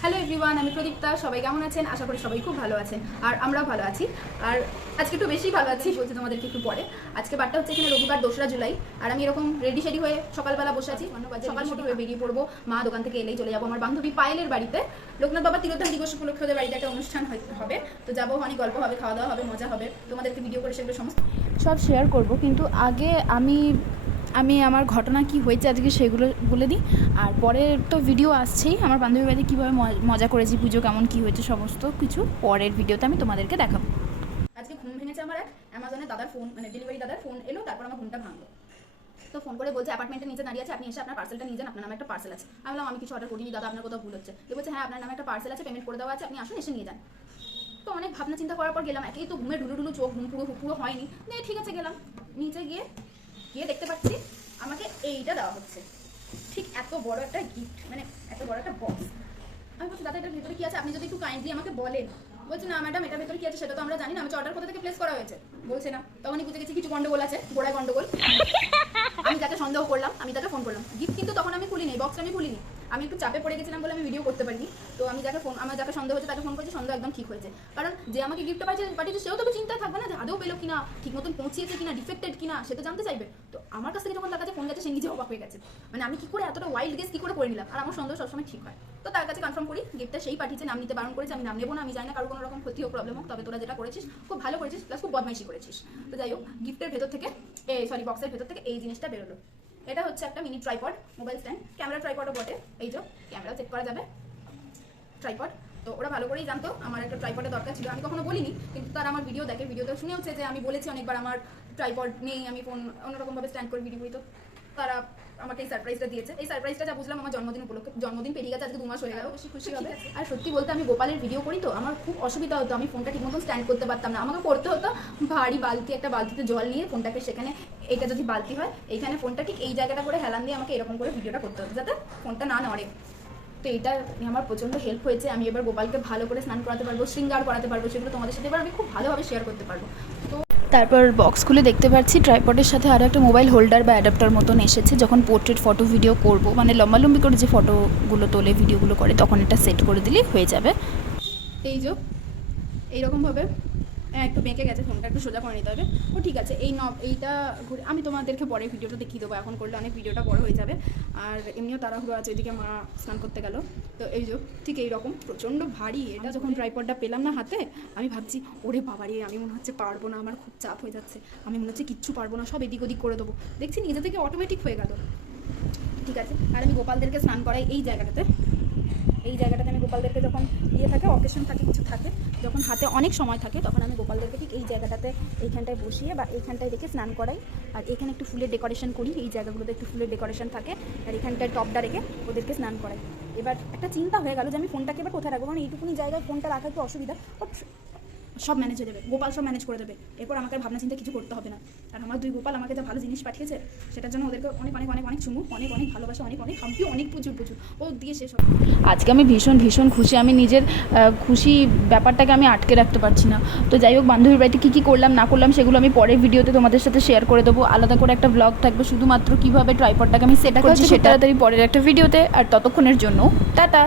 Hello everyone আমি প্রদীপ্তা। সবাই কেমন আছেন? আশা করি সবাই খুব ভালো আছেন আর আমরাও ভালো আছি। আর আজকে একটু বেশি ভালো আছি বলছি তোমাদেরকে একটু পরে। আজকে বারটা হচ্ছে এখানে রবিবার দোসরা জুলাই আর আমি এরকম রেডি সেডি হয়ে সকালবেলা বসে আছি। সকাল মোটি হয়ে বেরিয়ে পড়ব। মা দোকান থেকে এলেই চলে যাব। আমার বান্ধবী পায়েলের বাড়িতে। লোকনাথ বাবা তিরোধান দিবস উপলক্ষে ওদের বাড়িতে একটা অনুষ্ঠান হবে। তো যাব অনেক গল্প হবে খাওয়া দাওয়া হবে মজা হবে। তোমাদেরকে ভিডিও করে সেগুলো সমস্ত সব শেয়ার করব কিন্তু আগে আমি আমি আমার ঘটনা কি হয়েছে আজকে সেগুলো বলে দিই। আর পরে তো ভিডিও আসছেই। আমার বান্ধবী বাড়িতে কীভাবে মজা করেছি, পুজো কেমন কী হয়েছে সমস্ত কিছু পরের ভিডিওতে আমি তোমাদেরকে দেখাবো। আজকে ঘুম ভেঙেছে আমার এক অ্যামাজনে, দাদার ফোন মানে ডেলিভারি দাদার ফোন এলো, তারপর আমার ঘুমটা ভাঙলো। তো ফোন করে বলছে অ্যাপার্টমেন্টের নিচে দাঁড়িয়ে আছে, আপনি এসে আপনার পার্সেলটা নিয়ে যান, আপনার নামে একটা পার্সেল আছে। আমি বললাম, আমি কিছু অর্ডার করিনি, দাদা আপনার কোথাও ভুল হচ্ছে। তো বলছে হ্যাঁ আপনার নামে একটা পার্সেল আছে পেমেন্ট করে দেওয়া আছে, আপনি আসুন, এসে নিয়ে যান। তো অনেক ভাবনা চিন্তা করার পর গেলাম, একেই তো ঘুমে ডুলু ডুলু চোখ, ঘুম পুরো পুরো হয়নি। ঠিক আছে, গেলাম। নিচে গিয়ে গিয়ে দেখতে পাচ্ছি, আমাকে এইটা দেওয়া হচ্ছে। ঠিক এত বড় একটা গিফট মানে এত বড় একটা বক্স আমি বলছি, দাদা, এটার ভিতরে কি আছে? আপনি যদি একটু কাইন্ডলি আমাকে বলেন। বলছে, না ম্যাডাম এটার ভিতরে কি আছে সেটা তো আমরা জানি না। আমি অর্ডার কোথা থেকে প্লেস করা হয়েছে? বলছে, না, তখনই বুঝে গেছি কিছু গন্ডগোল আছে, গোড়ায় গন্ডগোল। আমি তাকে সন্দেহ করলাম, আমি তাকে ফোন করলাম। গিফট কিন্তু তখন আমি খুলিনি বক্সটা আমি খুলিনি। আমি একটু চাপে পড়ে গেছিলাম বলে আমি ভিডিও করতে পারিনি। তো আমি যাকে ফোন আমার যাকে সন্দেহ হচ্ছে তাকে ফোন করেছি, সন্দেহ একদম ঠিক হয়েছে। কারণ যে আমাকে গিফটটা পাঠিয়েছে পাঠিয়েছে, সেও তো চিন্তায় থাকবে না যে আদৌ পেল কিনা ঠিক মতন পৌঁছিয়েছে কিনা ডিফেক্টেড কিনা, সে তো জানতে চাইবে। তো আমার কাছ থেকে যখন তার কাছে ফোন গেছে সে নিজে অবাক হয়ে গেছে। মানে আমি কি করে এতটা ওয়াইল্ড গেস কি করে করে নিলাম? আর আমার সন্দেহ সবসময় ঠিক হয়। তো তার কাছে কনফার্ম করি গিফটটা সেই পাঠিয়েছে, নাম নিতে বারণ করেছে, আমি নাম নেব না, আমি জানি না, কারও কোনো রকম ক্ষতি হোক প্রবলেম হোক, তবে তোরা যেটা করেছিস, খুব ভালো করেছিস প্লাস খুব বদমাইশি করেছিস। তো যাই হোক গিফটের ভেতর থেকে সরি বক্সের ভেতর থেকে এই জিনিসটা বেরোলো। এটা হচ্ছে একটা mini tripod mobile stand camera ট্রাইপডও বটে। এই যে ক্যামেরা চেক করা যাবে। ট্রাইপড তো ওরা ভালো করেই জানতো, আমার একটা ট্রাইপডের দরকার ছিল। আমি কখনো বলিনি, কিন্তু তারা আমার ভিডিও দেখে। ভিডিওতে শুনেওছে যে আমি বলেছি অনেকবার, আমার ট্রাইপড নেই, আমি ফোন অন্যরকমভাবে স্ট্যান্ড করে ভিডিও করি। তো তারা আমাকে এই সারপ্রাইজটা দিয়েছে। এই সারপ্রাইজটা যা বুঝলাম আমার জন্মদিন উপলক্ষে জন্মদিন পেরিয়ে গেছে আজকে দু মাস হয়ে গেল। বেশি খুশি হবে। আর সত্যি বলতে আমি গোপালের ভিডিও করি তো আমার খুব অসুবিধা হতো আমি ফোনটা ঠিক মতন স্ট্যান্ড করতে পারতাম না। আমাকে করতে হতো ভারী বালতি একটা বালতিতে জল নিয়ে ফোনটাকে সেখানে এটা যদি বালতি হয় এইখানে ফোনটা ঠিক এই জায়গাটা করে হেলান দিয়ে আমাকে এরকম করে ভিডিওটা করতে হতো যাতে ফোনটা না নড়ে। তো এটা আমার প্রচণ্ড হেল্প হয়েছে। আমি এবার গোপালকে ভালো করে স্নান করাতে পারব শৃঙ্গার করাতে পারব সেগুলো তোমাদের সাথে এবার আমি খুব ভালোভাবে শেয়ার করতে পারব। তো তারপর বক্স খুলে দেখতে পাচ্ছি ট্রাইপডের সাথে আরও একটা মোবাইল হোল্ডার বা অ্যাডাপ্টার মতন এসেছে, যখন পোর্ট্রেট ফটো ভিডিও করব। মানে লম্বালম্বি করে যে ফটোগুলো তোলে ভিডিওগুলো করে, তখন এটা সেট করে দিলেই হয়ে যাবে। এই যে, এইরকমভাবে একটু বেঁকে গেছে ফোনটা একটু সোজা করে নিতে হবে। ও ঠিক আছে, এই নব, এইটা ঘুরে, আমি তোমাদেরকে পরে ভিডিওটা দেখিয়ে দেবো। এখন করলে অনেক ভিডিওটা বড় হয়ে যাবে। আর এমনিও তাড়াহুড়ো আছে, ওইদিকে মা স্নান করতে গেল। তো এই যে, ঠিক এই রকম, প্রচণ্ড ভারী। এটা যখন ট্রাইপডটা পেলাম না হাতে, আমি ভাবছি, ওরে বাবারে, আমি মনে হচ্ছে পারব না, আমার খুব চাপ হয়ে যাচ্ছে। আমি মনে হচ্ছে কিচ্ছু পারব না, সব এদিক ওদিক করে দেবো। দেখছি নিজে থেকে অটোমেটিক হয়ে গেল। ঠিক আছে, আর আমি গোপালদেরকে স্নান করাই এই জায়গাটাতে। এই জায়গাটাতে আমি গোপালদেরকে যখন ইয়ে থাকে অকেশন থাকে, কিছু থাকে, যখন হাতে অনেক সময় থাকে, তখন আমি গোপালদেরকে ঠিক এই জায়গাটাতে, এইখানটায় বসিয়ে বা এইখানটায় রেখে স্নান করাই। আর এখানে একটু ফুলের ডেকোরেশন করি, এই জায়গাগুলোতে একটু ফুলের ডেকোরেশন থাকে। আর এখানটায় টপটা রেখে ওদেরকে স্নান করাই। এবার একটা চিন্তা হয়ে গেল যে আমি ফোনটাকে এবার কোথায় রাখব? কারণ এইটুকুনি জায়গায় ফোনটা রাখা একটু অসুবিধা। বাট সব ম্যানেজ হয়ে যাবে। গোপাল সব ম্যানেজ করে দেবে। এরপর আমাকে ভাবনা চিন্তা কিছু করতে হবে না। আর আমার দুই গোপাল আমাকে যা ভালো জিনিস পাঠিয়েছে সেটার জন্য ওদেরকে অনেক অনেক অনেক অনেক চুমু অনেক অনেক ভালোবাসা অনেক অনেক হাম্পি অনেক প্রচুর প্রচুর। ও দিয়ে শেষ হবে। আজকে আমি ভীষণ ভীষণ খুশি। আমি নিজের খুশি ব্যাপারটাকে আমি আটকে রাখতে পারছি না। তো যাই হোক বান্ধবীর বাড়িতে কী কী করলাম না করলাম সেগুলো আমি পরের ভিডিওতে তোমাদের সাথে শেয়ার করে দেবো। আলাদা করে একটা ব্লগ থাকবে। শুধুমাত্র কীভাবে ট্রাইপডটাকে আমি সেটা করছি সেটা তাড়াতাড়ি পরের একটা ভিডিওতে। আর ততক্ষণের জন্য টাটা!